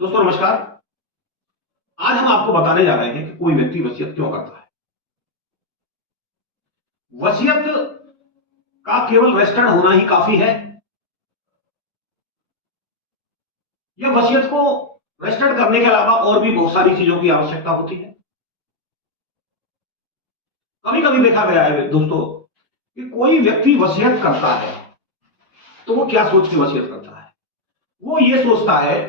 दोस्तों नमस्कार। आज हम आपको बताने जा रहे हैं कि कोई व्यक्ति वसीयत क्यों करता है। वसीयत का केवल रजिस्टर्ड होना ही काफी है या वसीयत को रजिस्टर्ड करने के अलावा और भी बहुत सारी चीजों की आवश्यकता होती है। कभी कभी देखा गया है दोस्तों कि कोई व्यक्ति वसीयत करता है तो वो क्या सोच के वसीयत करता है। वो ये सोचता है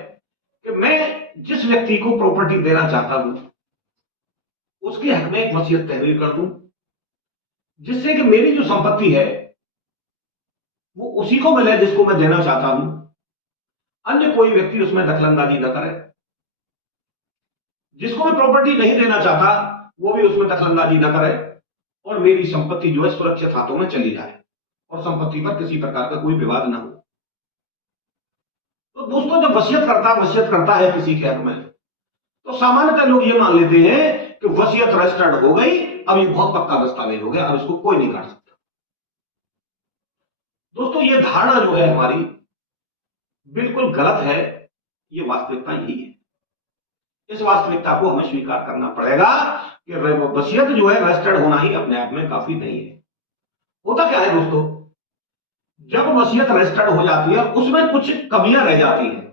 कि मैं जिस व्यक्ति को प्रॉपर्टी देना चाहता हूं उसके हक में एक वसीयत तहरीर कर दूं जिससे कि मेरी जो संपत्ति है वो उसी को मिले जिसको मैं देना चाहता हूं, अन्य कोई व्यक्ति उसमें दखलंदाजी न करे। जिसको मैं प्रॉपर्टी नहीं देना चाहता वो भी उसमें दखलंदाजी न करे और मेरी संपत्ति जो है सुरक्षित हाथों में चली जाए और संपत्ति पर किसी प्रकार का कोई विवाद ना हो। तो दोस्तों जब वसीयत करता है किसी के हक में तो सामान्यतः लोग ये मान लेते हैं कि वसीयत रजिस्टर्ड हो गई, अब ये बहुत पक्का दस्तावेज हो गया और इसको कोई नहीं काट सकता। दोस्तों ये धारणा जो है हमारी बिल्कुल गलत है। ये वास्तविकता यही है। इस वास्तविकता को हमें स्वीकार करना पड़ेगा कि वसीयत जो है रजिस्टर्ड होना ही अपने आप में काफी नहीं है। होता क्या है दोस्तों, जब वसीयत रजिस्टर्ड हो जाती है उसमें कुछ कमियां रह जाती हैं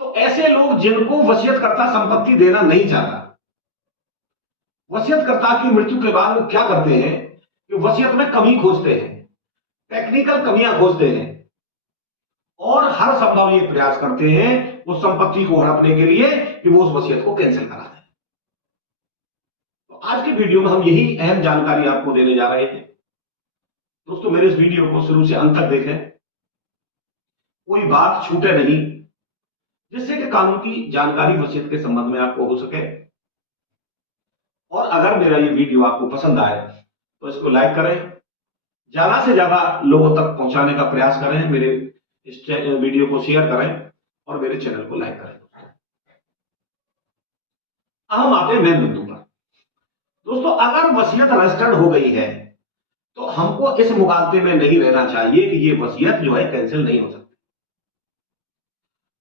तो ऐसे लोग जिनको वसीयतकर्ता संपत्ति देना नहीं चाहता, वसीयतकर्ता की मृत्यु के बाद वो क्या करते हैं कि वसीयत में कमी खोजते हैं, टेक्निकल कमियां खोजते हैं और हर संभव ये प्रयास करते हैं उस संपत्ति को हड़पने के लिए कि वो उस वसीयत को कैंसिल करा दें। तो आज की वीडियो में हम यही अहम जानकारी आपको देने जा रहे हैं। दोस्तों मेरे इस वीडियो को शुरू से अंत तक देखें, कोई बात छूटे नहीं, जिससे कि कानून की जानकारी वसीयत के संबंध में आपको हो सके। और अगर मेरा ये वीडियो आपको पसंद आए तो इसको लाइक करें, ज्यादा से ज्यादा लोगों तक पहुंचाने का प्रयास करें, मेरे इस वीडियो को शेयर करें और मेरे चैनल को लाइक करें। अब हम आते हैं मेन बिंदु पर। दोस्तों अगर वसीयत रजिस्टर्ड हो गई है तो हमको इस मुगालते में नहीं रहना चाहिए कि ये वसीयत जो है कैंसिल नहीं हो सकती।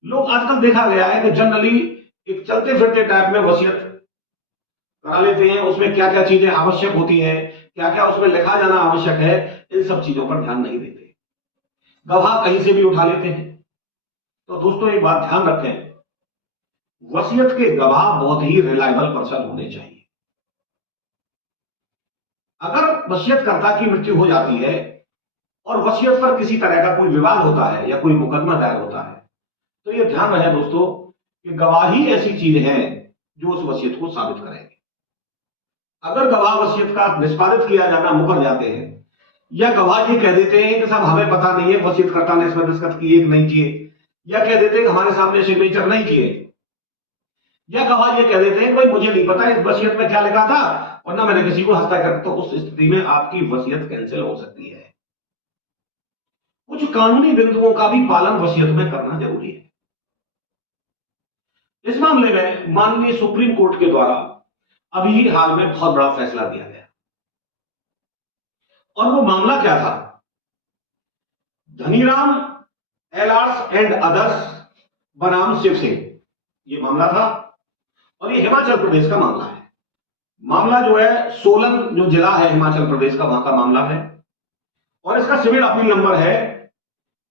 लोग आजकल देखा गया है कि जनरली एक चलते फिरते टाइप में वसीयत करा लेते हैं, उसमें क्या क्या चीजें आवश्यक होती हैं, क्या क्या उसमें लिखा जाना आवश्यक है, इन सब चीजों पर ध्यान नहीं देते, गवाह कहीं से भी उठा लेते हैं। तो दोस्तों एक बात ध्यान रखें, वसीयत के गवाह बहुत ही रिलायबल पर्सन होने चाहिए। अगर वसीयतकर्ता की मृत्यु हो जाती है और वसीयत पर किसी तरह का कोई विवाद होता है या कोई मुकदमा दायर होता है तो यह ध्यान रहे दोस्तों कि गवाही ऐसी चीज है जो उस वसीयत को साबित करेंगे। अगर गवाह वसीयत का निष्पादित किया जाना मुकर जाते हैं या गवाह ये कह देते हैं कि साहब हमें पता नहीं है वसीयतकर्ता ने इसमें दस्तखत किए कि नहीं किए, या कह देते हैं कि हमारे सामने सिग्नेचर नहीं किए, या गवाह ये कह देते हैं कि भाई मुझे नहीं पता इस वसीयत में क्या लिखा था और ना मैंने किसी को हस्ताक्षर, तो उस स्थिति में आपकी वसीयत कैंसिल हो सकती है। कुछ कानूनी बिंदुओं का भी पालन वसीयत में करना जरूरी है। इस मामले में माननीय सुप्रीम कोर्ट के द्वारा अभी हाल में बहुत बड़ा फैसला दिया गया और वो मामला क्या था, धनीराम एलार्स एंड अदर्स बनाम शिव सिंह, ये मामला था और ये हिमाचल प्रदेश का मामला है। मामला जो है सोलन जो जिला है हिमाचल प्रदेश का, वहां का मामला है और इसका सिविल अपील नंबर है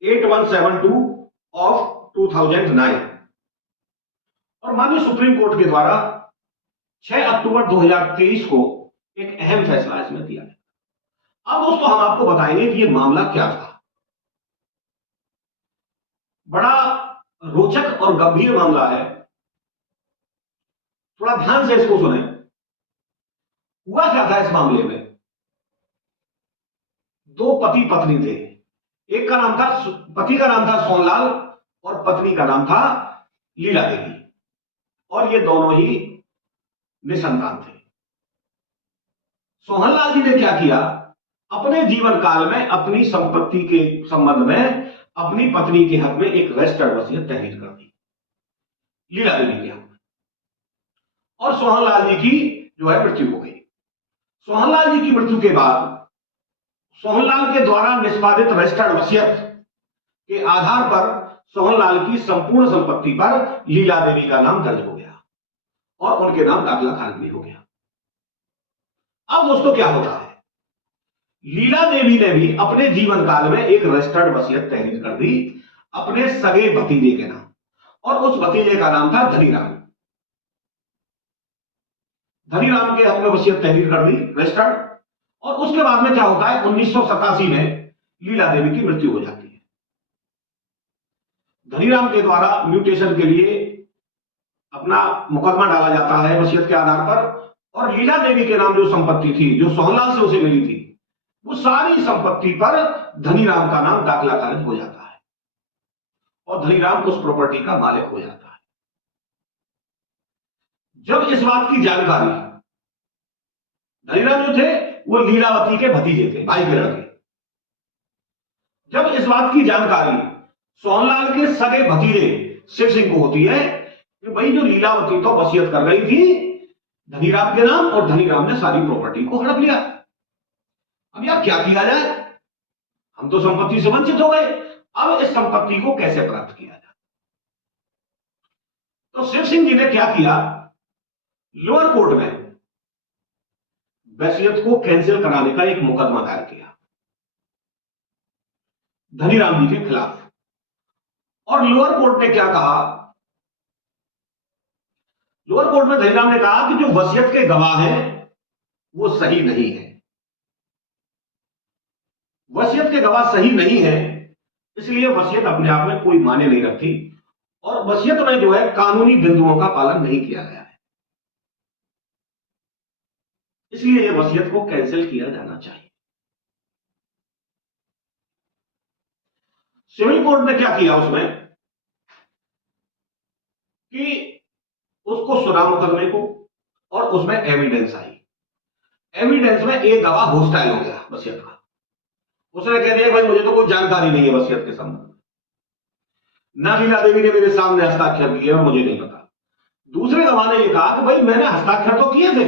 8172 ऑफ 2009 और माननीय सुप्रीम कोर्ट के द्वारा 6 अक्टूबर 2023 को एक अहम फैसला इसमें दिया गया। अब दोस्तों हम आपको बताएंगे कि ये मामला क्या था। बड़ा रोचक और गंभीर मामला है, थोड़ा ध्यान से इसको सुने। हुआ क्या था इस मामले में, दो पति पत्नी थे, एक का नाम था, पति का नाम था सोनलाल और पत्नी का नाम था लीला देवी और ये दोनों ही निसंतान थे। सोहनलाल जी ने क्या किया, अपने जीवन काल में अपनी संपत्ति के संबंध में अपनी पत्नी के हक में एक रजिस्टर्ड वसीयत तहरीर कर दी लीला देवी के हक में और सोहनलाल जी की जो है मृत्यु हो गई। सोहनलाल जी की मृत्यु के बाद सोहनलाल के द्वारा निष्पादित रजिस्टर्ड वसीयत के आधार पर सोहनलाल की संपूर्ण संपत्ति पर लीला देवी का नाम दर्ज हो गया और उनके नाम दाखिला खारिज भी हो गया। अब दोस्तों क्या होता है, लीला देवी ने भी अपने जीवन काल में एक रजिस्टर्ड वसीयत तहरीर कर दी अपने सगे भतीजे के नाम, और उस भतीजे का नाम था धनीराम। धनीराम के हक में वसीयत तहरीर कर दी रजिस्टर्ड, और उसके बाद में क्या होता है, 1987 में लीला देवी की मृत्यु हो जाती है। धनीराम के द्वारा म्यूटेशन के लिए अपना मुकदमा डाला जाता है वसीयत के आधार पर, और लीला देवी के नाम जो संपत्ति थी जो सोहनलाल से उसे मिली थी, वो सारी संपत्ति पर धनीराम का नाम दाखिला खारिज हो जाता है और धनीराम उस प्रॉपर्टी का मालिक हो जाता है। जब इस बात की जानकारी, धनीराम जो थे वो लीलावती के भतीजे थे, भाई के लड़के, जब इस बात की जानकारी सोहनलाल के सगे भतीजे शिव सिंह को होती है कि भाई जो लीलावती तो वसीयत कर रही थी धनीराम के नाम, और धनीराम ने सारी प्रॉपर्टी को हड़प लिया, अब यार क्या किया जाए, हम तो संपत्ति से वंचित हो गए, अब इस संपत्ति को कैसे प्राप्त किया जाए। तो शिव सिंह जी ने क्या किया, लोअर कोर्ट में वसीयत को कैंसिल कराने का एक मुकदमा दायर किया धनीराम जी के खिलाफ। और लोअर कोर्ट ने क्या कहा, लोअर कोर्ट में धनीराम ने कहा कि जो वसीयत के गवाह हैं वो सही नहीं है, वसीयत के गवाह सही नहीं है, इसलिए वसीयत अपने आप में कोई मायने नहीं रखती, और वसीयत में जो है कानूनी बिंदुओं का पालन नहीं किया गया है, इसलिए यह वसीयत को कैंसिल किया जाना चाहिए। सिविल कोर्ट ने क्या किया उसमें कि उसको सुना मुकदमे को, और उसमें एविडेंस आई, एविडेंस में एक गवाह होस्टाइल हो गया वसीयत का, उसने कह दिया भाई मुझे तो कोई जानकारी नहीं है वसीयत के संबंध में, ना लीला देवी ने मेरे सामने हस्ताक्षर किए और मुझे नहीं पता। दूसरे गवाह ने यह कहा कि भाई मैंने हस्ताक्षर तो किए थे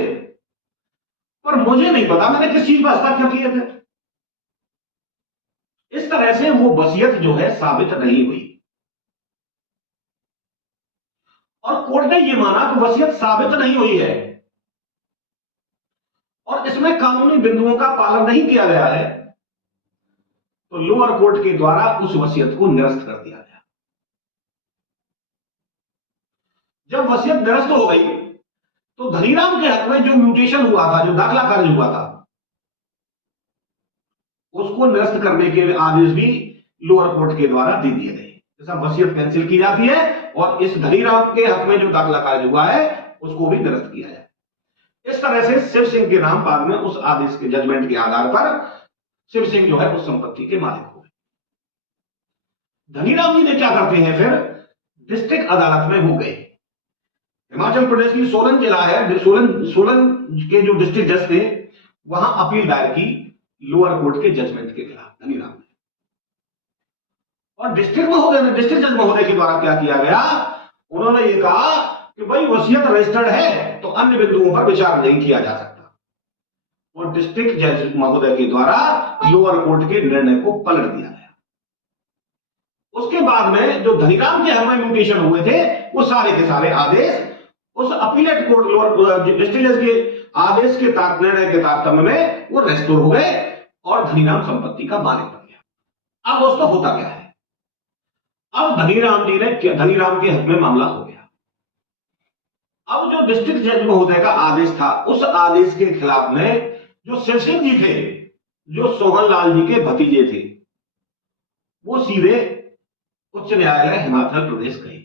पर मुझे नहीं पता मैंने किस चीज पर हस्ताक्षर किए थे। इस तरह से वो वसीयत जो है साबित नहीं हुई, और कोर्ट ने यह माना कि वसीयत साबित नहीं हुई है और इसमें कानूनी बिंदुओं का पालन नहीं किया गया है, तो लोअर कोर्ट के द्वारा उस वसीयत को निरस्त कर दिया गया। जब वसीयत निरस्त हो गई तो धनीराम के हक में जो म्यूटेशन हुआ था, जो दाखिला खारिज हुआ था, उसको निरस्त करने के आदेश भी लोअर कोर्ट के द्वारा दे दिए गए। जैसा वसीयत कैंसिल की जाती है और इस धनीराम के हक में जो दाखिला खारिज हुआ है उसको भी निरस्त किया जाए। इस तरह से शिव सिंह के नाम बाद में उस आदेश के जजमेंट के आधार पर शिव सिंह जो है उस संपत्ति के मालिक हुए। धनीराम जी ने क्या करते हैं फिर, डिस्ट्रिक्ट अदालत में वो गए। हिमाचल प्रदेश की सोलन जिला है, सोलन के जो डिस्ट्रिक्ट जज थे वहां अपील दायर की लोअर कोर्ट के जजमेंट के खिलाफ धनीराम ने, और डिस्ट्रिक्ट जज महोदय के द्वारा क्या किया गया, उन्होंने ये कहा कि भाई वसीयत रजिस्टर्ड है तो अन्य बिंदुओं पर विचार नहीं किया जा सकता, और डिस्ट्रिक्ट जज महोदय के द्वारा लोअर कोर्ट के निर्णय को पलट दिया गया। उसके बाद में जो धनीराम के हक में म्यूटेशन हुए थे वो सारे के सारे आदेश उस अपीलेट कोर्ट लोअर डिस्ट्रिक्ट जज के आदेश के निर्णय के तारतम्य में वो रेस्टोर हो गए और धनीराम संपत्ति का मालिक बन गया। अब दोस्तों होता क्या है, अब धनीराम के हक में मामला हो गया। अब जो डिस्ट्रिक्ट जज महोदय का आदेश था उस आदेश के खिलाफ में जो शिव सिंह जी थे, जो सोहनलाल जी के भतीजे थे, वो सीधे उच्च न्यायालय हिमाचल प्रदेश गए।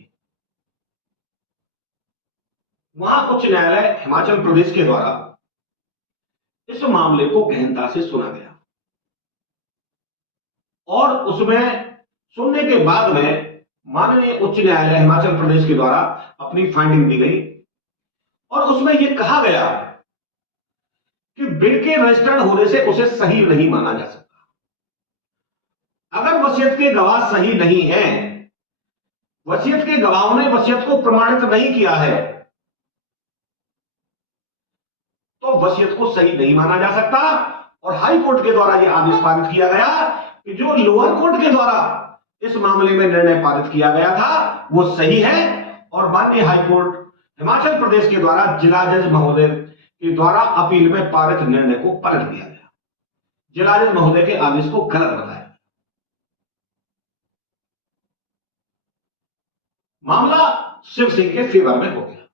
वहां उच्च न्यायालय हिमाचल प्रदेश के द्वारा इस मामले को गहनता से सुना गया और उसमें सुनने के बाद में माननीय उच्च न्यायालय हिमाचल प्रदेश के द्वारा अपनी फाइंडिंग दी गई और उसमें यह कहा गया कि बिल के रजिस्टर्ड होने से उसे सही नहीं माना जा सकता। अगर वसीयत के गवाह सही नहीं है, वसीयत के गवाहों ने वसीयत को प्रमाणित नहीं किया है, तो वसीयत को सही नहीं माना जा सकता। और हाई कोर्ट के द्वारा यह आदेश पारित किया गया कि जो लोअर कोर्ट के द्वारा इस मामले में निर्णय पारित किया गया था वो सही है और माननीय हाईकोर्ट हिमाचल प्रदेश के द्वारा जिला जज महोदय के द्वारा अपील में पारित निर्णय को पलट दिया गया। जिला जज महोदय के आदेश को गलत बताया। मामला शिव सिंह के फेवर में हो गया।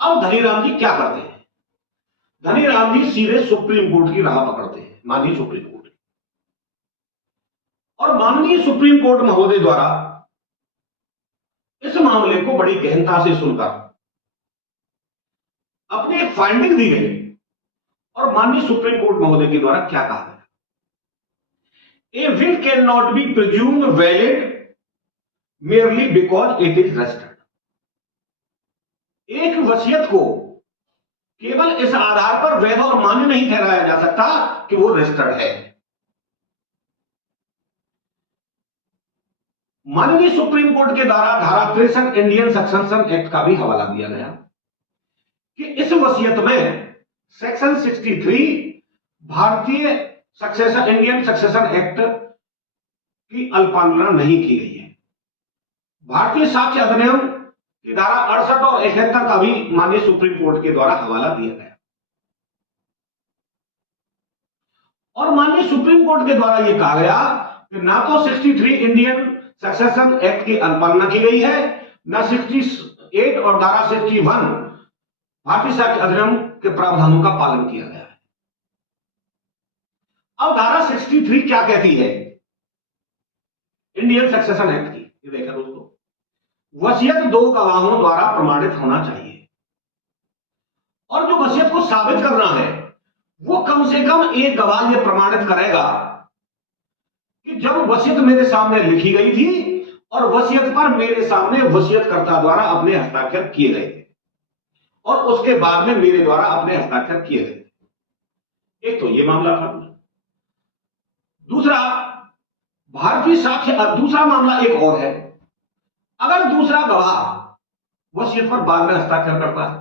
अब धनीराम जी क्या करते हैं? धनीराम जी सीधे सुप्रीम कोर्ट की राह पकड़ते हैं, माननीय सुप्रीम कोर्ट। और माननीय सुप्रीम कोर्ट महोदय द्वारा इस मामले को बड़ी गहनता से सुनकर अपनी एक फाइंडिंग दी गई और माननीय सुप्रीम कोर्ट महोदय के द्वारा क्या कहा गया? A will can not be presumed valid merely because it is registered। एक वसीयत को केवल इस आधार पर वैध और मान्य नहीं ठहराया जा सकता कि वो रजिस्टर्ड है। माननीय सुप्रीम कोर्ट के द्वारा धारा 63 इंडियन सक्सेशन एक्ट का भी हवाला दिया गया कि इस वसीयत में सेक्शन 63 भारतीय सक्सेशन इंडियन सक्सेशन एक्ट की अल्पानुलना नहीं की गई है। भारतीय साक्ष्य अधिनियम की धारा 68 और 71 का भी माननीय सुप्रीम कोर्ट के द्वारा हवाला दिया गया और माननीय सुप्रीम कोर्ट के द्वारा यह कहा गया कि ना तो 63 इंडियन सक्सेशन एक्ट की अल्पानुलना की गई है, ना 68 और धारा 61 भारतीय साक्ष्य अधिनियम के प्रावधानों का पालन किया गया है। अब धारा 63 क्या कहती है इंडियन सक्सेशन एक्ट की? ये देखा दोस्तों, वसीयत दो गवाहों द्वारा प्रमाणित होना चाहिए और जो वसीयत को साबित करना है वो कम से कम एक गवाह ये प्रमाणित करेगा कि जब वसीयत मेरे सामने लिखी गई थी और वसीयत पर मेरे सामने वसीयतकर्ता द्वारा अपने हस्ताक्षर किए गए थे और उसके बाद में मेरे द्वारा अपने हस्ताक्षर किए गए थे। एक तो ये मामला था। दूसरा, भारतीय साक्ष्य, दूसरा मामला एक और है। अगर दूसरा गवाह वसीयत पर बाद में हस्ताक्षर करता है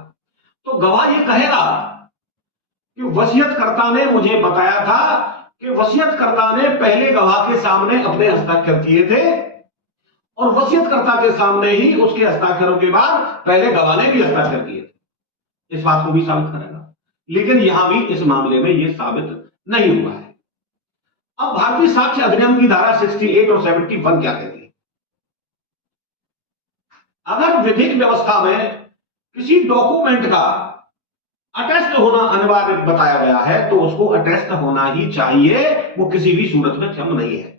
तो गवाह यह कहेगा कि वसीयतकर्ता ने मुझे बताया था कि वसीयतकर्ता ने पहले गवाह के सामने अपने हस्ताक्षर किए थे और वसीयतकर्ता के सामने ही उसके हस्ताक्षरों के बाद पहले गवाह ने भी हस्ताक्षर किए थे। इस बात को भी साबित करेगा, लेकिन यहां भी इस मामले में यह साबित नहीं हुआ है। अब भारतीय साक्ष्य अधिनियम की धारा 68 और 71 क्या कहती है? अगर विधिक व्यवस्था में किसी डॉक्यूमेंट का अटेस्ट होना अनिवार्य बताया गया है तो उसको अटेस्ट होना ही चाहिए, वो किसी भी सूरत में क्षम्य नहीं है।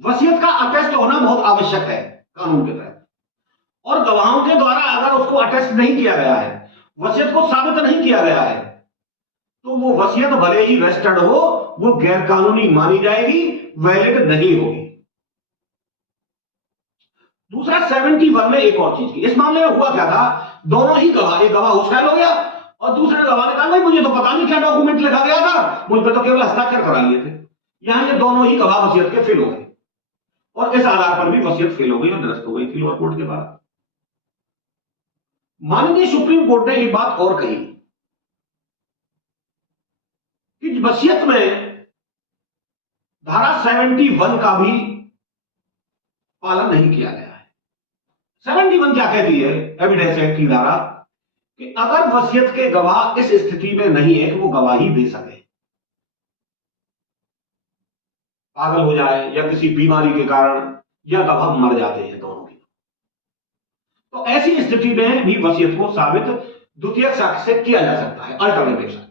वसीयत का अटेस्ट होना बहुत आवश्यक है कानून के तहत और गवाहों के द्वारा अगर उसको अटेस्ट नहीं किया गया है, वसीयत को साबित नहीं किया गया है तो वो वसीयत भले ही रजिस्टर्ड हो वो गैर कानूनी मानी जाएगी, वैलिड नहीं होगी। दूसरा 71 में एक और चीज की, इस मामले में हुआ क्या था, दोनों ही गवाह, एक गवाह उस हो गया और दूसरे गवाह ने कहा भाई मुझे तो पता नहीं क्या डॉक्यूमेंट लिखा गया था, मुझ पर तो केवल हस्ताक्षर करा लिए थे। यहां ये दोनों ही गवाह वसीयत के फेल हो गए और इस आधार पर भी वसीयत फेल हो गई और निरस्त हो गई थी लोअर कोर्ट के बाद। माननीय सुप्रीम कोर्ट ने एक बात और कही कि वसीयत में धारा 71 का भी पालन नहीं किया गया है। 71 क्या कहती है एविडेंस एक्ट की धारा कि अगर वसीयत के गवाह इस स्थिति में नहीं है कि वो गवाही दे सके, पागल हो जाए या किसी बीमारी के कारण या गवाह मर जाते हैं दोनों की, तो ऐसी स्थिति में भी वसीयत को साबित द्वितीयक साक्ष्य से किया जा सकता है, अल्टरनेटिव साक्ष्य।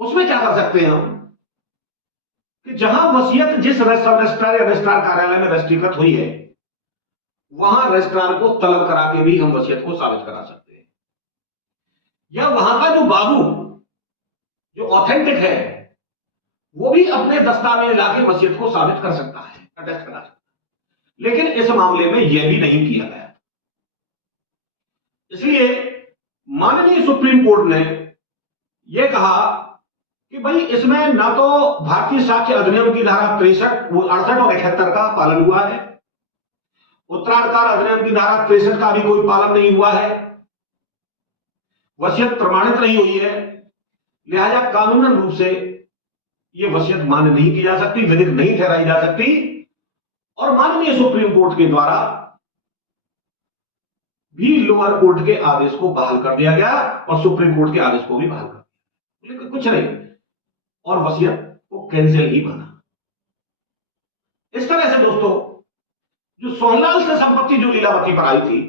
उसमें क्या कर सकते हैं हम कि जहां वसीयत जिस रजिस्ट्रार या रजिस्ट्रार कार्यालय में रजिस्ट्रीकृत हुई है वहां रजिस्ट्रार को तलब करा के भी हम वसीयत को साबित करा सकते हैं, या वहां का जो बाबू जो ऑथेंटिक है वो भी अपने दस्तावेज लाके वसीयत को साबित कर सकता है, अटेस्ट करा सकता है। लेकिन इस मामले में यह भी नहीं किया गया, इसलिए माननीय सुप्रीम कोर्ट ने यह कहा कि भाई इसमें ना तो भारतीय साक्ष्य अधिनियम की धारा 63, 68 और 71 का पालन हुआ है, उत्तराधिकार अधिनियम की धारा 63 का भी कोई पालन नहीं हुआ है, वसीयत प्रमाणित नहीं हुई है, लिहाजा कानूनन रूप से ये वसीयत मान्य नहीं की जा सकती, वैधिक नहीं ठहराई जा सकती, और माननीय सुप्रीम कोर्ट के द्वारा भी लोअर कोर्ट के आदेश को बहाल कर दिया गया और सुप्रीम कोर्ट के आदेश को भी बहाल कर दिया, लेकिन कुछ नहीं, और वसीयत को कैंसिल ही माना। इस तरह से दोस्तों, जो सोहनलाल से संपत्ति जो लीलावती पर आई थी,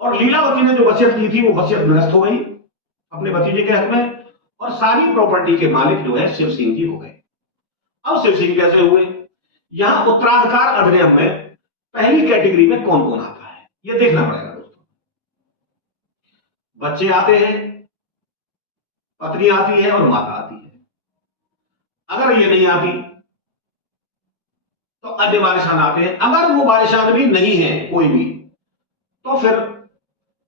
और लीलावती ने जो वसीयत की थी वो वसीयत निरस्त हो गई अपने भतीजे के हक में, और सारी प्रॉपर्टी के मालिक जो है शिव सिंह जी हो गए। अब शिव सिंह कैसे हुए? यहां उत्तराधिकार अधिनियम में पहली कैटेगरी में कौन कौन आता है यह देखना पड़ेगा दोस्तों। बच्चे आते हैं, पत्नी आती है और माता आती है। अगर ये नहीं आती तो अन्य वारिसान आते हैं। अगर वो वारिसान भी नहीं है कोई भी, तो फिर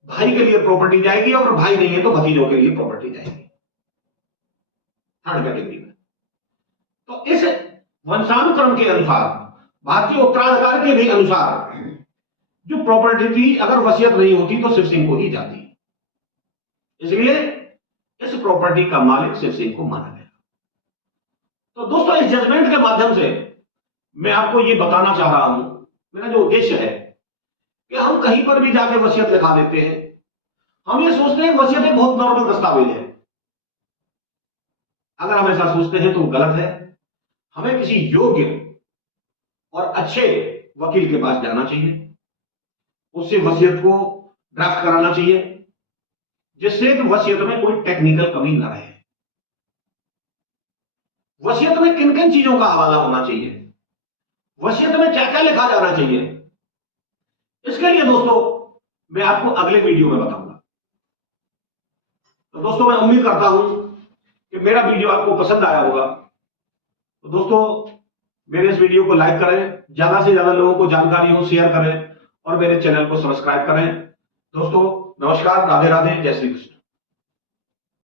भाई के लिए प्रॉपर्टी जाएगी, और भाई नहीं है तो भतीजों के लिए प्रॉपर्टी जाएगी थर्ड कैटेगरी में। तो इस वंशानुक्रम के अनुसार, भारतीय उत्तराधिकार के भी अनुसार, जो प्रॉपर्टी थी अगर वसीयत नहीं होती तो शिव सिंह को ही जाती, इसलिए इस प्रॉपर्टी का मालिक शिव सिंह को माना गया। तो दोस्तों, इस जजमेंट के माध्यम से मैं आपको यह बताना चाह रहा हूं, मेरा जो उद्देश्य है कि हम कहीं पर भी जाके वसीयत लिखा देते हैं, हम ये सोचते हैं वसीयत एक बहुत नॉर्मल दस्तावेज है। अगर हम ऐसा सोचते हैं तो गलत है। हमें किसी योग्य और अच्छे वकील के पास जाना चाहिए, उससे वसीयत को ड्राफ्ट कराना चाहिए, जिससे कि वसीयत में कोई टेक्निकल कमी ना रहे। वसीयत में किन किन चीजों का हवाला होना चाहिए, वसीयत में क्या क्या लिखा जाना चाहिए, इसके लिए दोस्तों मैं आपको अगले वीडियो में बताऊंगा। तो दोस्तों, मैं उम्मीद करता हूं कि मेरा वीडियो आपको पसंद आया होगा। तो दोस्तों, मेरे इस वीडियो को लाइक करें, ज्यादा से ज्यादा लोगों को जानकारी हो शेयर करें, और मेरे चैनल को सब्सक्राइब करें। दोस्तों नमस्कार, राधे राधे, जय श्री कृष्ण।